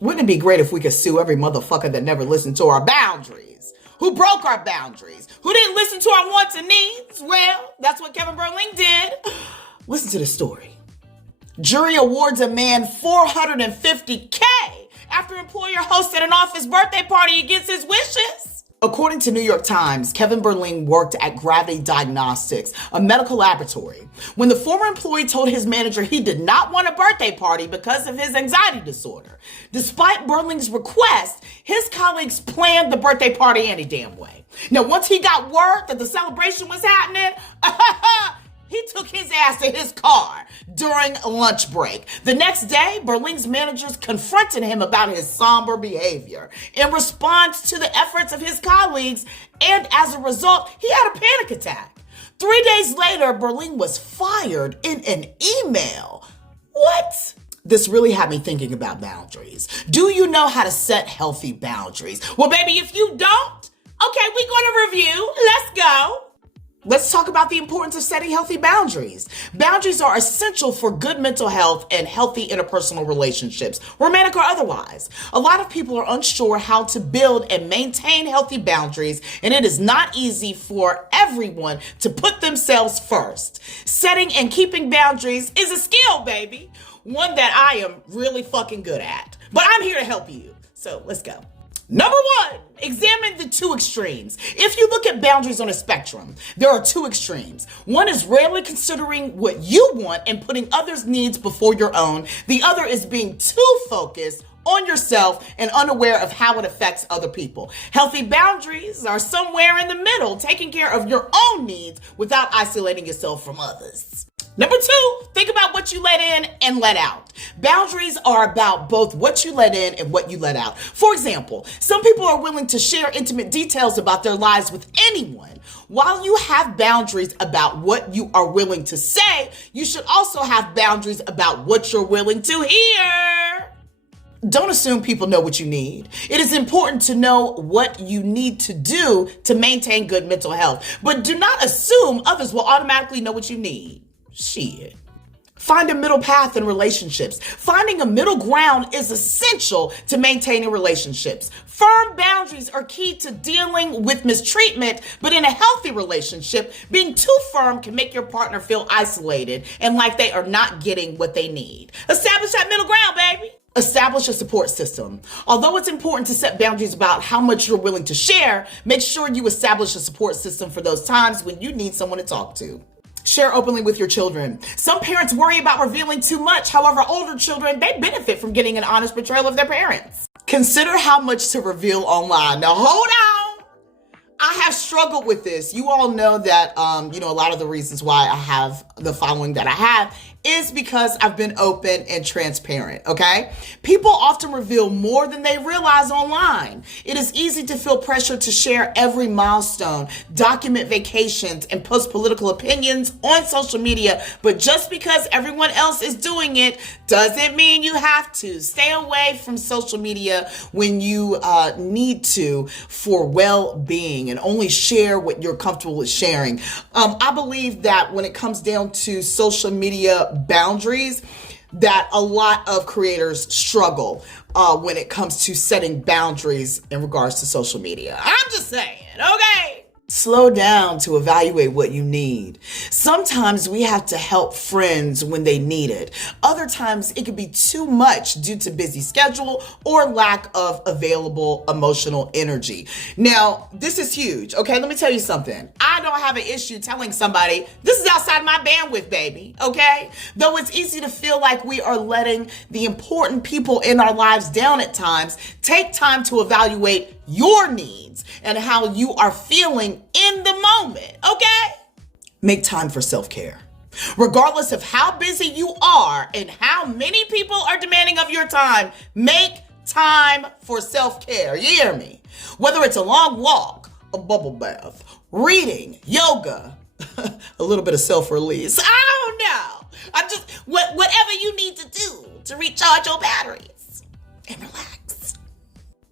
Wouldn't it be great if we could sue every motherfucker that never listened to our boundaries? Who broke our boundaries? Who didn't listen to our wants and needs? Well, that's what Kevin Berling did. Listen to the story. Jury awards a man $450K after employer hosted an office birthday party against his wishes. According to New York Times, Kevin Berling worked at Gravity Diagnostics, a medical laboratory, when the former employee told his manager he did not want a birthday party because of his anxiety disorder. Despite Berling's request, his colleagues planned the birthday party any damn way. Now, once he got word that the celebration was happening, he took his ass to his car during lunch break. The next day, Berling's managers confronted him about his somber behavior in response to the efforts of his colleagues, and as a result, he had a panic attack. 3 days later, Berling was fired in an email. What? This really had me thinking about boundaries. Do you know how to set healthy boundaries? Well, baby, if you don't, okay, we're going to review. Let's go. Let's talk about the importance of setting healthy boundaries. Boundaries are essential for good mental health and healthy interpersonal relationships, romantic or otherwise. A lot of people are unsure how to build and maintain healthy boundaries, and it is not easy for everyone to put themselves first. Setting and keeping boundaries is a skill, baby. One that I am really fucking good at. But I'm here to help you. So let's go. Number one, examine the two extremes. If you look at boundaries on a spectrum, there are two extremes. One is rarely considering what you want and putting others' needs before your own. The other is being too focused on yourself and unaware of how it affects other people. Healthy boundaries are somewhere in the middle, taking care of your own needs without isolating yourself from others. Number two, think about what you let in and let out. Boundaries are about both what you let in and what you let out. For example, some people are willing to share intimate details about their lives with anyone. While you have boundaries about what you are willing to say, you should also have boundaries about what you're willing to hear. Don't assume people know what you need. It is important to know what you need to do to maintain good mental health, but do not assume others will automatically know what you need. Shit. Find a middle path in relationships. Finding a middle ground is essential to maintaining relationships. Firm boundaries are key to dealing with mistreatment, but in a healthy relationship, being too firm can make your partner feel isolated and like they are not getting what they need. Establish that middle ground, baby. Establish a support system. Although it's important to set boundaries about how much you're willing to share, make sure you establish a support system for those times when you need someone to talk to. Share openly with your children. Some parents worry about revealing too much. However, older children, they benefit from getting an honest portrayal of their parents. Consider how much to reveal online. Now, hold on. I have struggled with this. You all know that, a lot of the reasons why I have the following that I have is because I've been open and transparent, okay? People often reveal more than they realize online. It is easy to feel pressure to share every milestone, document vacations, and post political opinions on social media, but just because everyone else is doing it doesn't mean you have to. Stay away from social media when you need to for well-being, and only share what you're comfortable with sharing. I believe that when it comes down to social media boundaries, that a lot of creators struggle when it comes to setting boundaries in regards to social media. I'm just saying, okay? Slow down to evaluate what you need. Sometimes we have to help friends when they need it. Other times it could be too much due to busy schedule or lack of available emotional energy. Now, this is huge, okay? Let me tell you something. I don't have an issue telling somebody, this is outside my bandwidth, baby, okay? Though it's easy to feel like we are letting the important people in our lives down at times, take time to evaluate your needs and how you are feeling in the moment, okay? Make time for self-care. Regardless of how busy you are and how many people are demanding of your time, make time for self-care. You hear me? Whether it's a long walk, a bubble bath, reading, yoga, a little bit of self-release. I don't know. Whatever you need to do to recharge your batteries and relax.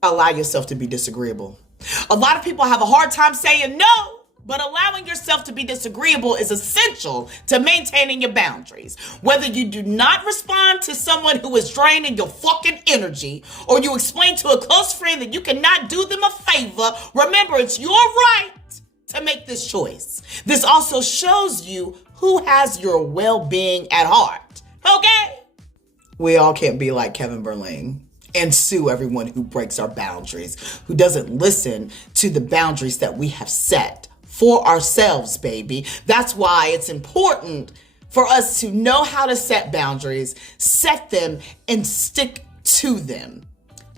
Allow yourself to be disagreeable. A lot of people have a hard time saying no, but allowing yourself to be disagreeable is essential to maintaining your boundaries. Whether you do not respond to someone who is draining your fucking energy, or you explain to a close friend that you cannot do them a favor, remember it's your right to make this choice. This also shows you who has your well-being at heart, okay? We all can't be like Kevin Berling and sue everyone who breaks our boundaries, who doesn't listen to the boundaries that we have set for ourselves, baby. That's why it's important for us to know how to set boundaries, set them, and stick to them,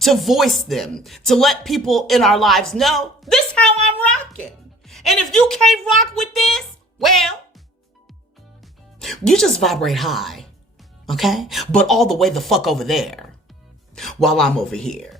to voice them, to let people in our lives know this how I'm rocking. And if you can't rock with this, well, you just vibrate high, okay? But all the way the fuck over there while I'm over here.